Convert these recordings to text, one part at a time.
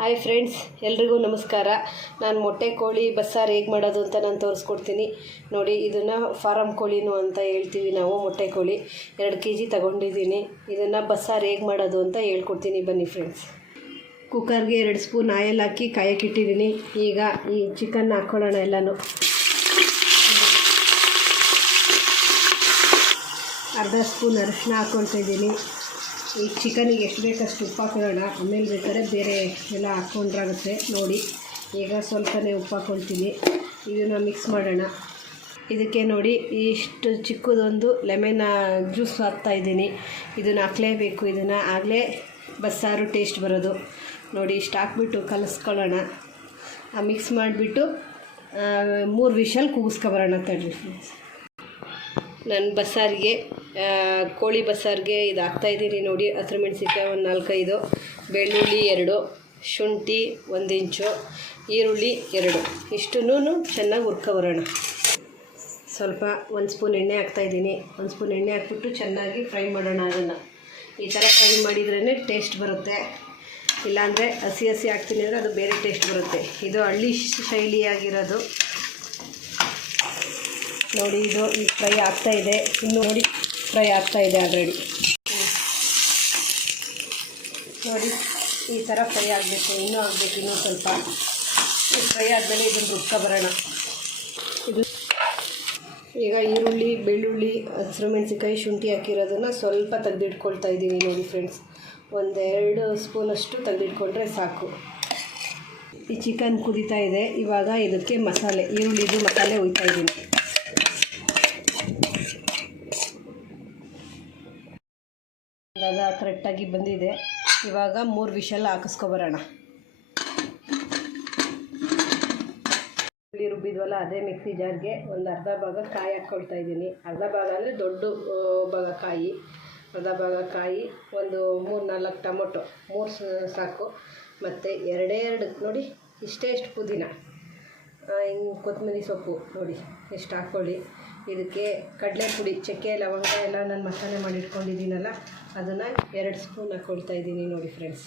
Hi friends ಎಲ್ರಿಗೂ ನಮಸ್ಕಾರ. ನಾನು ಮೊಟ್ಟೆ ಕೋಳಿ ಬಸ್ಸಾರು ಹೇಗೆ ಮಾಡೋದು ಅಂತ ನಾನು ತೋರಿಸ್ಕೊಡ್ತೀನಿ. ನೋಡಿ, ಇದನ್ನು ಫಾರಮ್ ಕೋಳಿನೂ ಅಂತ ಹೇಳ್ತೀವಿ ನಾವು, ಮೊಟ್ಟೆ ಕೋಳಿ. ಎರಡು ಕೆ ಜಿ ತಗೊಂಡಿದ್ದೀನಿ. ಇದನ್ನು ಬಸ್ಸಾರು ಹೇಗೆ ಮಾಡೋದು ಅಂತ ಹೇಳ್ಕೊಡ್ತೀನಿ. ಬನ್ನಿ ಫ್ರೆಂಡ್ಸ್ ಕುಕ್ಕರ್ಗೆ ಎರಡು ಸ್ಪೂನ್ ಆಯಿಲ್ ಹಾಕಿ ಕಾಯಕ್ಕಿಟ್ಟಿದ್ದೀನಿ ಈಗ ಈ ಚಿಕನ್ ಹಾಕ್ಕೊಳ್ಳೋಣ ಎಲ್ಲನೂ. ಅರ್ಧ ಸ್ಪೂನ್ ಅರಿಶಿನ ಹಾಕ್ಕೊಳ್ತಾ ಇದ್ದೀನಿ. ಈ ಚಿಕನಿಗೆ ಎಷ್ಟು ಬೇಕಷ್ಟು ಉಪ್ಪು ಹಾಕೊಳ್ಳೋಣ ಆಮೇಲೆ ಬೇಕಾದ್ರೆ ಬೇರೆ ಎಲ್ಲ ಹಾಕ್ಕೊಂಡ್ರಾಗುತ್ತೆ ನೋಡಿ. ಈಗ ಸ್ವಲ್ಪನೇ ಉಪ್ಪು ಹಾಕ್ಕೊಳ್ತೀನಿ ಇದನ್ನು ಮಿಕ್ಸ್ ಮಾಡೋಣ. ಇದಕ್ಕೆ ನೋಡಿ ಇಷ್ಟು ಚಿಕ್ಕದೊಂದು ಲೆಮನ್ ಜ್ಯೂಸ್ ಹಾಕ್ತಾ ಇದ್ದೀನಿ. ಇದನ್ನು ಹಾಕ್ಲೇಬೇಕು. ಇದನ್ನು ಆಗಲೇ ಬಸ್ಸಾರು ಟೇಸ್ಟ್ ಬರೋದು. ನೋಡಿ ಇಷ್ಟು ಹಾಕ್ಬಿಟ್ಟು ಕಲಿಸ್ಕೊಳ್ಳೋಣ. ಮಿಕ್ಸ್ ಮಾಡಿಬಿಟ್ಟು ಮೂರು ವಿಷಲ್ ಕೂಗಿಸ್ಕೊಬರೋಣ ತಡ್ರಿ. ನನ್ನ ಬಸ್ಸಾರಿಗೆ ಆ, ಕೋಳಿ ಬಸ್ಸಾರಿಗೆ ಇದು ಹಾಕ್ತಾಯಿದ್ದೀನಿ ನೋಡಿ ಹಸಿರು ಮೆಣಸಿನ್ಕಾಯಿ ಒಂದು ನಾಲ್ಕೈದು, ಬೆಳ್ಳುಳ್ಳಿ ಎರಡು, ಶುಂಠಿ ಒಂದು ಇಂಚು, ಈರುಳ್ಳಿ ಎರಡು. ಇಷ್ಟನ್ನೂ ಚೆನ್ನಾಗಿ ಹುರ್ಕೊಬರೋಣ ಸ್ವಲ್ಪ ಒಂದು ಸ್ಪೂನ್ ಎಣ್ಣೆ ಹಾಕ್ತಾಯಿದ್ದೀನಿ ಒಂದು ಸ್ಪೂನ್ ಎಣ್ಣೆ ಹಾಕ್ಬಿಟ್ಟು ಚೆನ್ನಾಗಿ ಫ್ರೈ ಮಾಡೋಣ ಅದನ್ನು. ಈ ಥರ ಫ್ರೈ ಮಾಡಿದ್ರೇ ಟೇಸ್ಟ್ ಬರುತ್ತೆ. ಇಲ್ಲಾಂದರೆ ಹಸಿ ಹಸಿ ಹಾಕ್ತೀನಿ ಅಂದರೆ ಅದು ಬೇರೆ ಟೇಸ್ಟ್ ಬರುತ್ತೆ. ಇದು ಹಳ್ಳಿ ಶೈಲಿಯಾಗಿರೋದು. ನೋಡಿ, ಇದು ಈ ಫ್ರೈ ಆಗ್ತಾ ಇದೆ. ಇನ್ನು ನೋಡಿ ಫ್ರೈ ಆಗ್ತಾ ಇದೆ ಆಲ್ರೆಡಿ ನೋಡಿ, ಈ ಥರ ಫ್ರೈ ಆಗಬೇಕು, ಇನ್ನೂ ಆಗಬೇಕು, ಇನ್ನೂ ಸ್ವಲ್ಪ. ಫ್ರೈ ಆದಮೇಲೆ ಇದನ್ನು ರುಬ್ಕೊಬರೋಣ ಇದು ಈಗ ಈರುಳ್ಳಿ, ಬೆಳ್ಳುಳ್ಳಿ, ಹಸಿರು ಮೆಣಸಿನ್ಕಾಯಿ, ಶುಂಠಿ ಹಾಕಿರೋದನ್ನು ಸ್ವಲ್ಪ ತೆಗೆದಿಟ್ಕೊಳ್ತಾ ಇದ್ದೀನಿ ನೋಡಿ ಫ್ರೆಂಡ್ಸ್ ಒಂದೆರಡು ಸ್ಪೂನಷ್ಟು ತೆಗೆದಿಟ್ಕೊಂಡ್ರೆ ಸಾಕು. ಈ ಚಿಕನ್ ಕುದೀತಾ ಇದೆ. ಇವಾಗ ಇದಕ್ಕೆ ಮಸಾಲೆ, ಈರುಳ್ಳಿದು ಮಸಾಲೆ ಒಯ್ತಾ ಇದ್ದೀನಿ. ಇವಾಗ ಕರೆಕ್ಟಾಗಿ ಬಂದಿದೆ. ಇವಾಗ ಮೂರು ವಿಷಲ್ ಹಾಕಿಸ್ಕೊಬರೋಣ. ಹುಳಿ ರುಬ್ಬಿದ್ವಲ್ಲ, ಅದೇ ಮಿಕ್ಸಿ ಜಾರ್ಗೆ ಒಂದು ಅರ್ಧ ಭಾಗ ಕಾಯಿ ಹಾಕ್ಕೊಳ್ತಾ ಇದ್ದೀನಿ. ಅರ್ಧ ಭಾಗ ಅಂದರೆ ದೊಡ್ಡ ಭಾಗ ಕಾಯಿ. ಅರ್ಧ ಭಾಗ ಕಾಯಿ, ಒಂದು ಮೂರು ನಾಲ್ಕು ಟೊಮೊಟೊ. ಮೂರು ಸಾಕು. ಮತ್ತು ಎರಡೇ ಎರಡು, ನೋಡಿ, ಇಷ್ಟೇ ಇಷ್ಟು ಪುದೀನ. ಹಿಂಗೆ ಕೊತ್ತಂಬರಿ ಸೊಪ್ಪು, ನೋಡಿ, ಇಷ್ಟು ಹಾಕ್ಕೊಳ್ಳಿ ಇದಕ್ಕೆ ಕಡಲೆ ಪುಡಿ ಚಕ್ಕೆ, ಲವಂಗ ಎಲ್ಲ ನಾನು ಮಸಾಲೆ ಮಾಡಿ ಇಟ್ಕೊಂಡಿದ್ದೀನಲ್ಲ ಅದನ್ನು ಎರಡು ಸ್ಪೂನ್ ಹಾಕ್ಕೊಳ್ತಾ ಇದ್ದೀನಿ ನೋಡಿ ಫ್ರೆಂಡ್ಸ್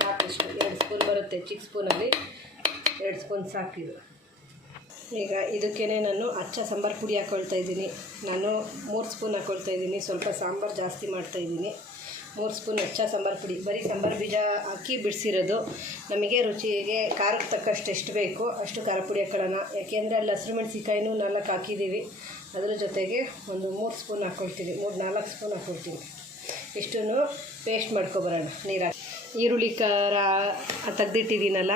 ಸಾಕಿಷ್ಟು, ಎರಡು ಸ್ಪೂನ್ ಬರುತ್ತೆ ಚಿಕ್ಕ ಸ್ಪೂನಲ್ಲಿ, ಎರಡು ಸ್ಪೂನ್ ಸಾಕಿದು ಈಗ ಇದಕ್ಕೇ ನಾನು ಅಚ್ಚ ಸಾಂಬಾರು ಪುಡಿ ಹಾಕ್ಕೊಳ್ತಾ ಇದ್ದೀನಿ. ನಾನು ಮೂರು ಸ್ಪೂನ್ ಹಾಕ್ಕೊಳ್ತಾ ಇದ್ದೀನಿ, ಸ್ವಲ್ಪ ಸಾಂಬಾರು ಜಾಸ್ತಿ ಮಾಡ್ತಾ ಇದ್ದೀನಿ. ಮೂರು ಸ್ಪೂನ್ ಹೆಚ್ಚ ಸಾಂಬಾರು ಪುಡಿ. ಬರೀ ಸಾಂಬಾರು ಬೀಜ ಹಾಕಿ ಬಿಡಿಸಿರೋದು. ನಮಗೆ ರುಚಿಗೆ ಖಾರಕ್ಕೆ ತಕ್ಕಷ್ಟು ಎಷ್ಟು ಬೇಕು ಅಷ್ಟು ಖಾರ ಪುಡಿ ಹಾಕೊಳ್ಳೋಣ. ಯಾಕೆಂದರೆ ಅಲ್ಲಿ ಹಸಿರು ಮೆಣಸಿನ್ಕಾಯಿನೂ ನಾಲ್ಕು ಹಾಕಿದ್ದೀವಿ. ಅದ್ರ ಜೊತೆಗೆ ಒಂದು ಮೂರು ಸ್ಪೂನ್ ಹಾಕ್ಕೊಳ್ತೀನಿ ಮೂರು ನಾಲ್ಕು ಸ್ಪೂನ್ ಹಾಕ್ಕೊಳ್ತೀನಿ ಇಷ್ಟನ್ನು ಪೇಸ್ಟ್ ಮಾಡ್ಕೊಬರೋಣ ನೀರು ಹಾಕಿ ಈರುಳ್ಳಿ ಖಾರ ತೆಗ್ದಿಟ್ಟಿದ್ದೀನಲ್ಲ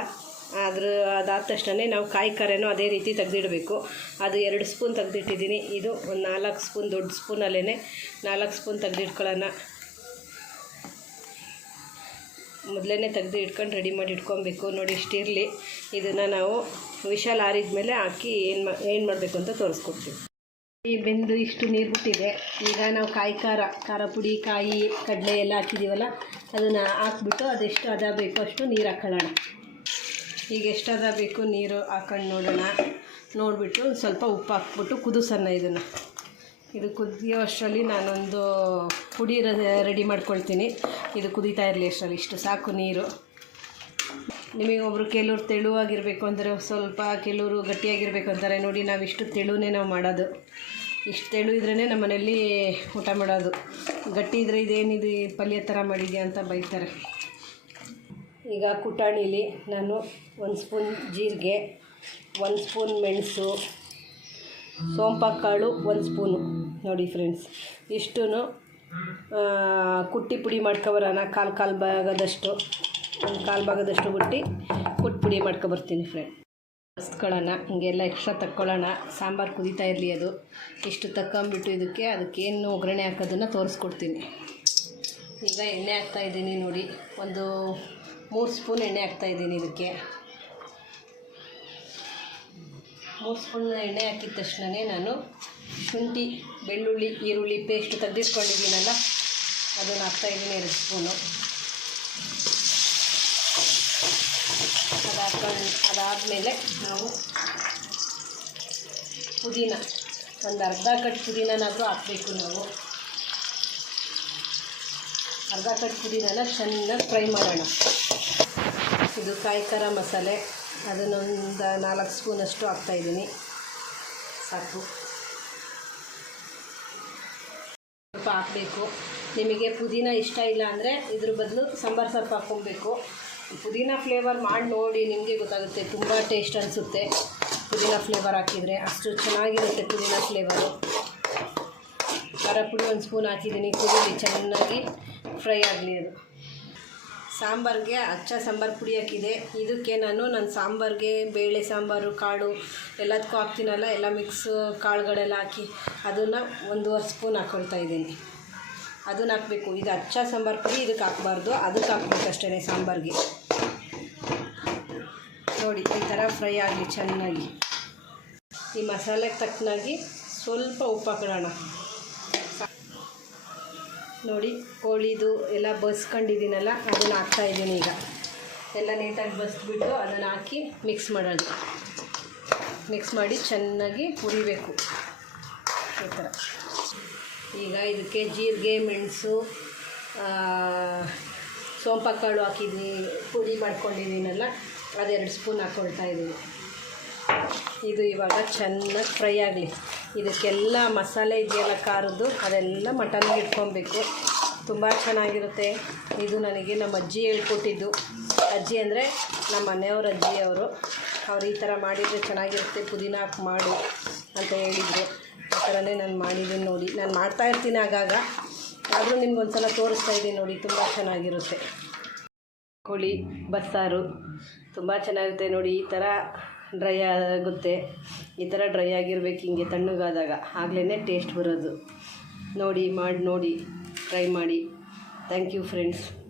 ಅದ್ರ ಅದಾದ ತಕ್ಷಣ ನಾವು ಕಾಯಿ ಖಾರನೂ ಅದೇ ರೀತಿ ತೆಗ್ದಿಡಬೇಕು. ಅದು ಎರಡು ಸ್ಪೂನ್ ತೆಗ್ದಿಟ್ಟಿದ್ದೀನಿ. ಇದು ಒಂದು ನಾಲ್ಕು ಸ್ಪೂನ್, ದೊಡ್ಡ ಸ್ಪೂನಲ್ಲೇ ನಾಲ್ಕು ಸ್ಪೂನ್ ತೆಗ್ದಿಟ್ಕೊಳ್ಳೋಣ. ಮೊದಲೇ ತೆಗೆದು ಇಟ್ಕೊಂಡು ರೆಡಿ ಮಾಡಿ ಇಟ್ಕೊಬೇಕು. ನೋಡಿ ಇಷ್ಟಿರಲಿ ಇದನ್ನು ನಾವು ವಿಶಾಲ್ ಆರಿದ ಮೇಲೆ ಹಾಕಿ ಏನು ಮಾ, ಏನು ಮಾಡಬೇಕು ಅಂತ ತೋರಿಸ್ಕೊಡ್ತೀವಿ. ಈ ಬೆಂದು ಇಷ್ಟು ನೀರು ಬಿಟ್ಟಿದೆ. ಈಗ ನಾವು ಕಾಯಿ ಖಾರ ಖಾರ ಪುಡಿ, ಕಾಯಿ, ಕಡಲೆ ಎಲ್ಲ ಹಾಕಿದ್ದೀವಲ್ಲ ಅದನ್ನು ಹಾಕ್ಬಿಟ್ಟು ಅದೆಷ್ಟು ಅದ ಬೇಕು ಅಷ್ಟು ನೀರು ಹಾಕೊಳ್ಳೋಣ. ಈಗ ಎಷ್ಟು ಅದ ಬೇಕು ನೀರು ಹಾಕೊಂಡು ನೋಡೋಣ. ನೋಡಿಬಿಟ್ಟು ಸ್ವಲ್ಪ ಉಪ್ಪು ಹಾಕ್ಬಿಟ್ಟು ಕುದಿಸೋಣ ಇದನ್ನು. ಇದು ಕುದಿಯೋ ಅಷ್ಟರಲ್ಲಿ ನಾನೊಂದು ಪುಡಿ ರೆಡಿ ಮಾಡ್ಕೊಳ್ತೀನಿ. ಇದು ಕುದೀತಾ ಇರಲಿ ಅಷ್ಟರಲ್ಲಿ, ಇಷ್ಟು ಸಾಕು ನೀರು. ನಿಮಗೆ ಒಬ್ಬರು ಕೆಲವ್ರು ತೆಳುವಾಗಿರಬೇಕು ಅಂದರೆ ಸ್ವಲ್ಪ ಕೆಲವರು ಗಟ್ಟಿಯಾಗಿರಬೇಕು ಅಂತಾರೆ, ನೋಡಿ ನಾವು ಇಷ್ಟು ತೆಳುನೇ ನಾವು ಮಾಡೋದು. ಇಷ್ಟು ತೆಳು ಇದ್ರೇ ನಮ್ಮ ಮನೇಲಿ ಊಟ ಮಾಡೋದು. ಗಟ್ಟಿ ಇದ್ದರೆ ಇದೇನಿದು ಪಲ್ಯ ಥರ ಮಾಡಿದ್ಯಾ ಅಂತ ಬೈತಾರೆ. ಈಗ ಕುಟಾಣಿಲಿ ನಾನು ಒಂದು ಸ್ಪೂನ್ ಜೀರಿಗೆ, ಒಂದು ಸ್ಪೂನ್ ಮೆಣಸು, ಸೋಂಪಾಕಾಳು, ಒಂದು ಸ್ಪೂನು. ನೋಡಿ ಫ್ರೆಂಡ್ಸ್ ಇಷ್ಟೂ ಕುಟ್ಟಿ ಪುಡಿ ಮಾಡ್ಕೊಬರೋಣ, ಕಾಲು ಕಾಲು ಭಾಗದಷ್ಟು ಒಂದು ಕಾಲು ಭಾಗದಷ್ಟು ಬಿಟ್ಟು ಕುಟ್ಟಿ ಪುಡಿ ಮಾಡ್ಕೊಬರ್ತೀನಿ ಫ್ರೆಂಡ್ ಹಸ್ಕೊಳ್ಳೋಣ ಹಿಂಗೆಲ್ಲ ಎಕ್ಸ್ಟ್ರಾ ತಕ್ಕೊಳ್ಳೋಣ. ಸಾಂಬಾರು ಕುದೀತಾ ಇರಲಿ ಅದು. ಇಷ್ಟು ತಕ್ಕೊಂಬಿಟ್ಟು ಇದಕ್ಕೆ ಅದಕ್ಕೇನು ಒಗ್ಗರಣೆ ಹಾಕೋದನ್ನು ತೋರಿಸ್ಕೊಡ್ತೀನಿ. ಈಗ ಎಣ್ಣೆ ಹಾಕ್ತಾಯಿದ್ದೀನಿ ನೋಡಿ. ಒಂದು ಮೂರು ಸ್ಪೂನ್ ಎಣ್ಣೆ ಹಾಕ್ತಾಯಿದ್ದೀನಿ ಇದಕ್ಕೆ. ಮೂರು ಸ್ಪೂನ್ ಎಣ್ಣೆ ಹಾಕಿದ ತಕ್ಷಣವೇ ನಾನು ಶುಂಠಿ, ಬೆಳ್ಳುಳ್ಳಿ, ಈರುಳ್ಳಿ ಪೇಸ್ಟ್ ತೆಗೆದಿಟ್ಕೊಂಡಿದ್ದೀನಲ್ಲ ಅದನ್ನು ಹಾಕ್ತಾಯಿದ್ದೀನಿ ಎರಡು ಸ್ಪೂನು ಅದು ಹಾಕ್ಕೊಂಡು ಅದಾದಮೇಲೆ ನಾವು ಪುದೀನ, ಒಂದು ಅರ್ಧ ಕಟ್ ಪುದೀನನಾದರೂ ಹಾಕಬೇಕು ನಾವು. ಅರ್ಧ ಕಟ್ ಪುದೀನನ ಚೆನ್ನಾಗಿ ಫ್ರೈ ಮಾಡೋಣ. ಇದು ಕಾಯಿ ಖಾರ ಮಸಾಲೆ. ಅದನ್ನೊಂದು ನಾಲ್ಕು ಸ್ಪೂನಷ್ಟು ಹಾಕ್ತಾಯಿದ್ದೀನಿ ಸಾಕು. ಸ್ವಲ್ಪ ಹಾಕಬೇಕು. ನಿಮಗೆ ಪುದೀನ ಇಷ್ಟ ಇಲ್ಲ ಅಂದರೆ ಇದ್ರ ಬದಲು ಸಾಂಬಾರು ಸೊಪ್ಪು ಹಾಕ್ಕೊಬೇಕು. ಪುದೀನ ಫ್ಲೇವರ್ ಮಾಡಿ ನೋಡಿ ನಿಮಗೆ ಗೊತ್ತಾಗುತ್ತೆ, ತುಂಬ ಟೇಸ್ಟ್ ಅನಿಸುತ್ತೆ. ಪುದೀನ ಫ್ಲೇವರ್ ಹಾಕಿದರೆ ಅಷ್ಟು ಚೆನ್ನಾಗಿರುತ್ತೆ ಪುದೀನ ಫ್ಲೇವರು ಖಾರ ಪುಡಿ ಒಂದು ಸ್ಪೂನ್ ಹಾಕಿದ್ದೀನಿ, ಕುದೀಲಿ, ಚೆನ್ನಾಗಿ ಫ್ರೈ ಆಗಲಿ ಅದು. ಸಾಂಬಾರಿಗೆ ಅಚ್ಚ ಸಾಂಬಾರು ಪುಡಿ ಇದಕ್ಕೆ ನಾನು ನನ್ನ ಸಾಂಬಾರಿಗೆ ಬೇಳೆ ಸಾಂಬಾರು, ಕಾಳು ಎಲ್ಲದಕ್ಕೂ ಹಾಕ್ತೀನಲ್ಲ, ಎಲ್ಲ ಮಿಕ್ಸ್ ಕಾಳುಗಳೆಲ್ಲ ಹಾಕಿ ಅದನ್ನು ಒಂದೂವರೆ ಸ್ಪೂನ್ ಹಾಕ್ಕೊಳ್ತಾ ಇದ್ದೀನಿ. ಅದನ್ನ ಹಾಕಬೇಕು. ಇದು ಅಚ್ಚ ಸಾಂಬಾರು ಪುಡಿ, ಇದಕ್ಕೆ ಹಾಕ್ಬಾರ್ದು. ಅದಕ್ಕೆ ಹಾಕ್ಬೇಕು ಅಷ್ಟೇ ಸಾಂಬಾರಿಗೆ. ನೋಡಿ, ಈ ಥರ ಫ್ರೈ ಆಗಲಿ ಚೆನ್ನಾಗಿ. ಈ ಮಸಾಲೆಗೆ ತಕ್ಕನಾಗಿ ಸ್ವಲ್ಪ ಉಪ್ಪು ಹಾಕೊಳ್ಳೋಣ ನೋಡಿ, ಕೋಳಿದು ಎಲ್ಲ ಬಸ್ಕೊಂಡಿದ್ದೀನಲ್ಲ, ಅದನ್ನು ಹಾಕ್ತಾ ಇದ್ದೀನಿ ಈಗ. ಎಲ್ಲ ನೀಟಾಗಿ ಬಸ್ಬಿಟ್ಟು ಅದನ್ನು ಹಾಕಿ ಮಿಕ್ಸ್ ಮಾಡೋದು. ಮಿಕ್ಸ್ ಮಾಡಿ ಚೆನ್ನಾಗಿ ಹುರಿಬೇಕು. ಈ ಥರ. ಈಗ ಇದಕ್ಕೆ ಜೀರಿಗೆ, ಮೆಣಸು ಸೋಂಪಕಾಳು ಹಾಕಿದ್ದೀನಿ ಪುಡಿ ಮಾಡ್ಕೊಂಡಿದ್ದೀನಲ್ಲ, ಅದೆರಡು ಸ್ಪೂನ್ ಹಾಕ್ಕೊಳ್ತಾ ಇದ್ದೀನಿ. ಇದು ಇವಾಗ ಚೆನ್ನಾಗಿ ಫ್ರೈ ಆಗಲಿ. ಇದಕ್ಕೆಲ್ಲ ಮಸಾಲೆ ಇದೆಯಲ್ಲ ಖಾರದ್ದು? ಅದೆಲ್ಲ ಮಟನ್ಗೆ ಇಟ್ಕೊಬೇಕು. ತುಂಬ ಚೆನ್ನಾಗಿರುತ್ತೆ. ಇದು ನನಗೆ ನಮ್ಮ ಅಜ್ಜಿ ಹೇಳ್ಕೊಟ್ಟಿದ್ದು. ಅಜ್ಜಿ ಅಂದರೆ ನಮ್ಮ ಮನೆಯವ್ರ ಅಜ್ಜಿ ಅವರು. ಅವ್ರು ಈ ಥರ ಮಾಡಿದರೆ ಚೆನ್ನಾಗಿರುತ್ತೆ. ಪುದೀನ ಹಾಕಿ ಮಾಡು ಅಂತ ಹೇಳಿದರು. ಆ ಥರನೇ ನಾನು ಮಾಡಿದ್ದೀನಿ ನೋಡಿ. ನಾನು ಮಾಡ್ತಾ ಇರ್ತೀನಿ ಆಗಾಗ. ಆದರೂ ನಿಮ್ಗೊಂದು ಸಲ ತೋರಿಸ್ತಾ ಇದ್ದೀನಿ ನೋಡಿ. ತುಂಬ ಚೆನ್ನಾಗಿರುತ್ತೆ. ಕೋಳಿ, ಬಸ್ಸಾರು. ತುಂಬ ಚೆನ್ನಾಗಿರುತ್ತೆ ನೋಡಿ. ಈ ಥರ ಡ್ರೈ ಆಗುತ್ತೆ. ಈ ಥರ ಡ್ರೈ ಆಗಿರ್ಬೇಕು ಹಿಂಗೆ ತಣ್ಣಗಾದಾಗ. ಆಗಲೇ ಟೇಸ್ಟ್ ಬರೋದು. ನೋಡಿ, ಮಾಡಿ, ನೋಡಿ ಟ್ರೈ ಮಾಡಿ. Thank you friends